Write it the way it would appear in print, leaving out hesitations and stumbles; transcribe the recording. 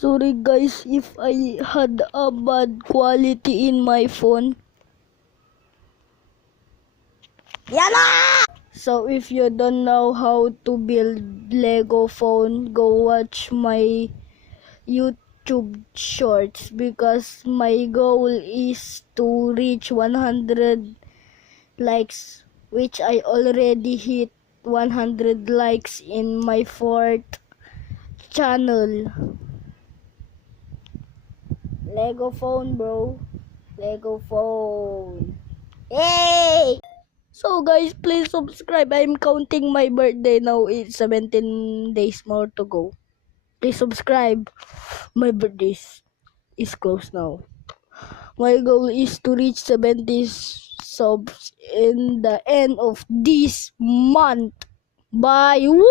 Sorry guys if I had a bad quality in my phone. Yana! So if you don't know how to build Lego phone, go watch my YouTube shorts because my goal is to reach 100 likes, which I already hit 100 likes in my fourth channel. Lego phone, bro. Lego phone. Yay! So guys, please subscribe. I'm counting my birthday now. It's 17 days more to go. Please subscribe. My birthday is close now. My goal is to reach 70 subs in the end of this month. Bye. Woo!